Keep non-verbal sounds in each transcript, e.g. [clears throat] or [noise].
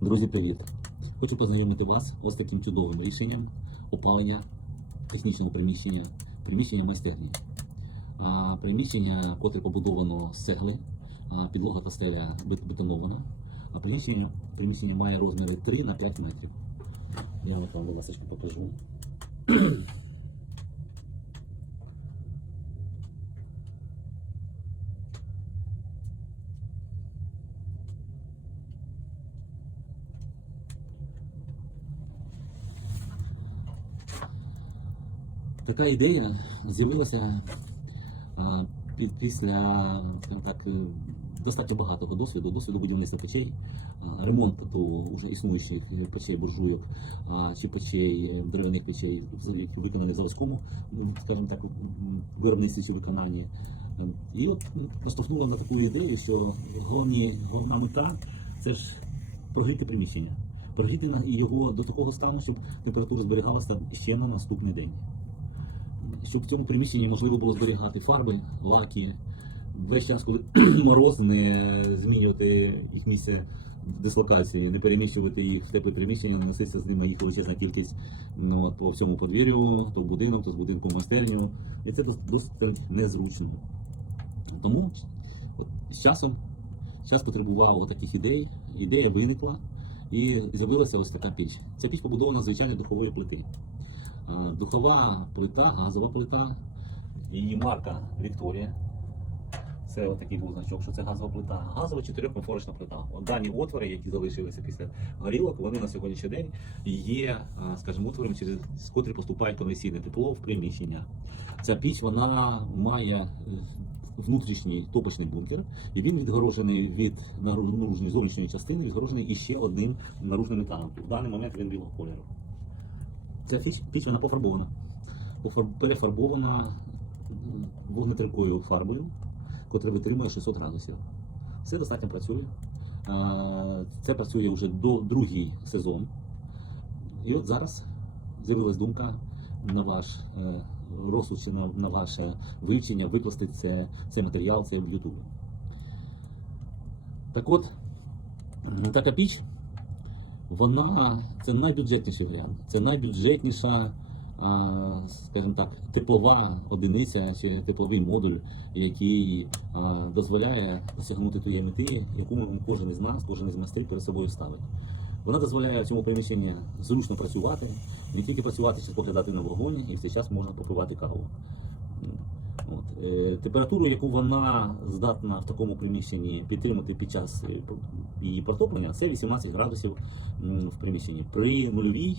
Друзі, привіт! Хочу познайомити вас ось таким чудовим рішенням опалення технічного приміщення, приміщення майстерні. Приміщення, котре побудовано з цегли, підлога та стеля бетонована. А приміщення, приміщення має розміри 3 на 5 метрів. Я вам, будь ласка, покажу. Така ідея з'явилася після так, е, достатньо багатого досвіду, досвіду будівництва печей, ремонту вже існуючих печей буржуйок чи печей, е, дерев'яних печей, які виконані в заводському, ну, скажімо так, виробництві чи виконанні. Е, І от м, на таку ідею, що головні, головна мета це ж прогріти приміщення. Прогріти його до такого стану, щоб температура зберігалася ще на наступний день щоб в цьому приміщенні можливо було зберігати фарби, лаки. Весь час, коли [clears throat] мороз, не змінювати їх місце дислокації, не переміщувати їх в тепле приміщення, не носитися з ними їх величезна кількість ну, по всьому подвір'ю, то в будинок, то з будинку в майстерню. І це досить незручно. Тому от, з часом час потребував таких ідей, ідея виникла і з'явилася ось така піч. Ця піч побудована з звичайної духової плити. А, Духова плита, газова плита, її марка Вікторія. Це отакий був значок, що це газова плита. Газова чотирьохкомфорочна плита. Дані отвори, які залишилися після горілок, вони на сьогоднішній день є, а, скажімо, отворами, через котрі поступає конвенційне тепло в приміщення. Ця піч вона має е, внутрішній топочний бункер, і він відгорожений від наружної зовнішньої частини, відгорожений іще одним наружним металом. В даний момент він білого кольору. Ця піч, вона пофарбована. Перефарбована вогнетривкою фарбою, котра витримує 600 градусів. Все достатньо працює. Це працює вже до другий сезон. І от зараз з'явилась думка на ваш е, розсуд чи на, ваше вивчення викласти це, цей матеріал це в YouTube. Так от, така піч вона це найбюджетніший варіант. Це найбюджетніша, скажімо так, теплова одиниця чи тепловий модуль, який дозволяє досягнути тієї мети, яку кожен із нас, кожен із майстрів перед собою ставить. Вона дозволяє цьому приміщенні зручно працювати, не тільки працювати, чи поглядати на вогонь, і в цей час можна попивати каву. От. Е, Температуру, яку вона здатна в такому приміщенні підтримати під час е, її протоплення, це 18 градусів в приміщенні. При нульовій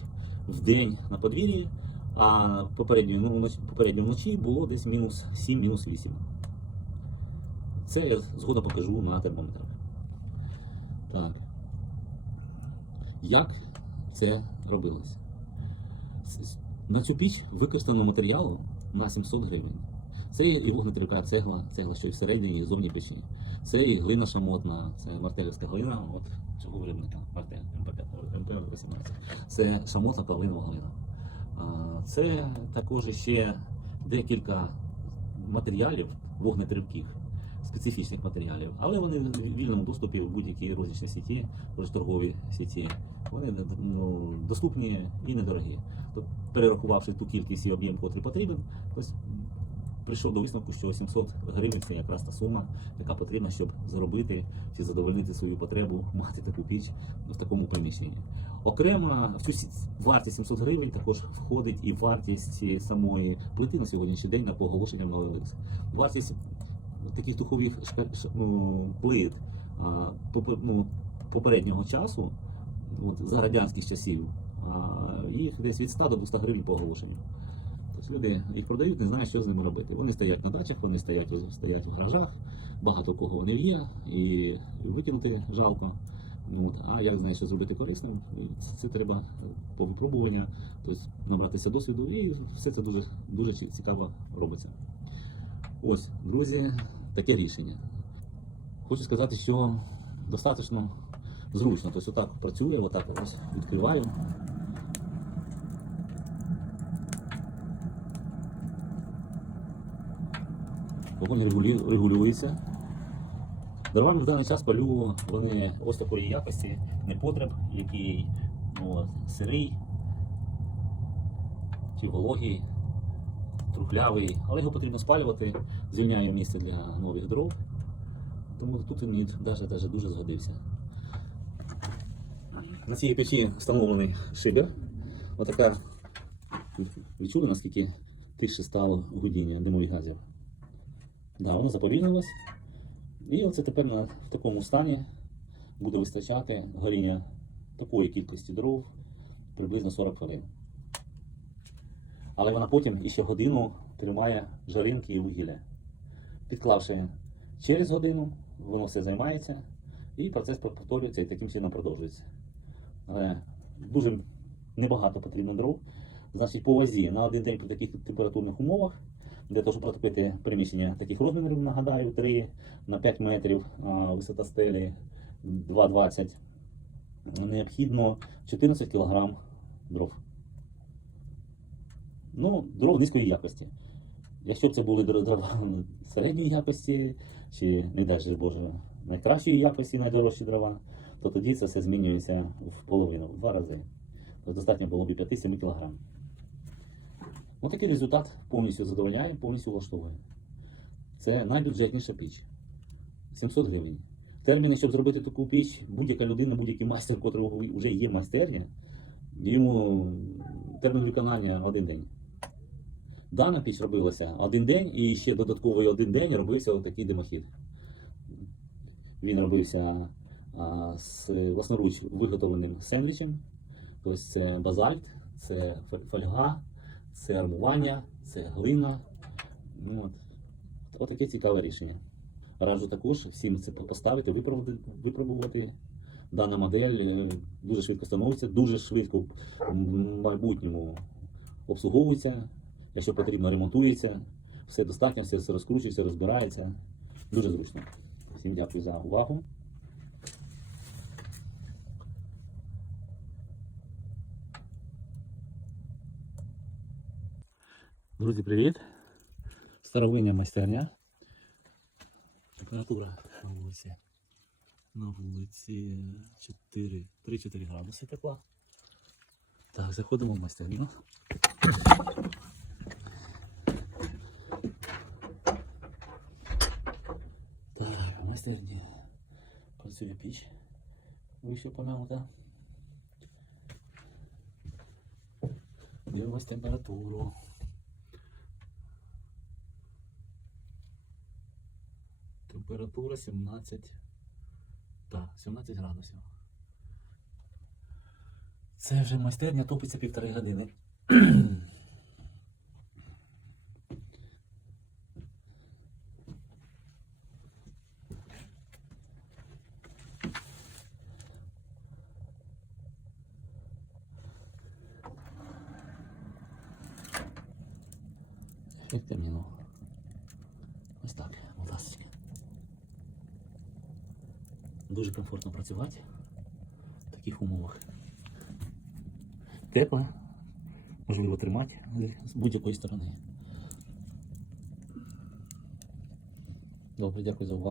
в день на подвір'ї, а попередньої ну, вночі- було десь мінус 7, мінус 8. Це я згодом покажу на термометрах. Так. Як це с- На цю піч використано матеріалу на 700 гривень. Це і вогнетривка цегла, цегла, що і всередині, і зовні печі. Це і глина шамотна, це мартелівська глина, от цього виробника, Мартель, МП 18. Це шамотна калинова глина. Це також ще декілька матеріалів вогнетривких, специфічних матеріалів, але вони в вільному доступі в будь-якій рознічній сіті, торговій сіті. Вони ну, доступні і недорогі. Тобто, перерахувавши ту кількість і об'єм, котрий потрібен, ось прийшов до висновку, що 700 гривень це якраз та сума, яка потрібна, щоб заробити чи задовольнити свою потребу, мати таку піч в такому приміщенні. Окремо в цю вартість 700 гривень також входить і вартість самої плити на сьогоднішній день на оголошення в OLX. Вартість таких духових ну, плит ну, попереднього часу, от, за радянських часів, їх десь від 100 до 200 гривень по оголошенню. Тобто люди їх продають, не знають, що з ними робити. Вони стоять на дачах, вони стоять, стоять в гаражах, багато кого вони є, і викинути жалко. От. А як знаєш, що зробити корисним, це треба по випробування, тобто набратися досвіду, і все це дуже, дуже цікаво робиться. Ось, друзі, таке рішення. Хочу сказати, що достатньо зручно. Тобто отак працює, отак ось відкриваю. Вогонь регулю- регулюється. Дровами в даний час палю вони ось такої якості, непотреб, який ну, сирий чи вологий, трухлявий, але його потрібно спалювати, звільняє місце для нових дров. Тому тут він мені навіть дуже згодився. На цій печі встановлений шибер. Отака. Відчули, наскільки тихше стало гудіння димових газів? Да, воно заповільнилось. І оце тепер на, в такому стані буде вистачати горіння такої кількості дров приблизно 40 хвилин. Але вона потім іще годину тримає жаринки і вугілля. Підклавши через годину, воно все займається і процес повторюється і таким чином продовжується. Але дуже небагато потрібно дров. Значить, по вазі на один день при таких температурних умовах, для того, щоб протопити приміщення таких розмірів, нагадаю, 3 на 5 метрів, висота стелі 2,20, необхідно 14 кг дров. Ну, дров низької якості. Якщо б це були дрова середньої якості, чи, не дай Боже, найкращої якості, найдорожчі дрова, то тоді це все змінюється в половину, в два рази. Достатньо було б 5-7 кг. Ось такий результат повністю задовольняє, повністю влаштовує. Це найбюджетніша піч. 700 гривень. Терміни, щоб зробити таку піч, будь-яка людина, будь-який майстер, котрого вже є майстерня, йому термін виконання один день. Дана піч робилася один день і ще додатковий один день робився отакий димохід. Він робився а, з власноруч виготовленим сендвічем. Тобто це базальт, це фольга, це армування, це глина. Ну, От. Отаке цікаве рішення. Раджу також всім це поставити, випробувати. Дана модель е, дуже швидко становиться, дуже швидко в майбутньому обслуговується, якщо потрібно, ремонтується. Все достатньо, все розкручується, розбирається. Дуже зручно. Всім дякую за увагу. Друзі, привіт! Старовиння майстерня. Температура на вулиці. На вулиці 4, 3-4 градуси тепла. Так, заходимо в майстерню. Так, в майстерні працює піч. Вище помянута. Дивимось температуру. Температура 17. Так, 17 градусів. Це вже майстерня топиться півтори години. Ефект терміну. Ось так, будь ласка. Дуже комфортно працювати в таких умовах. Тепло, можливо тримати з будь-якої сторони. Добре, дякую за увагу.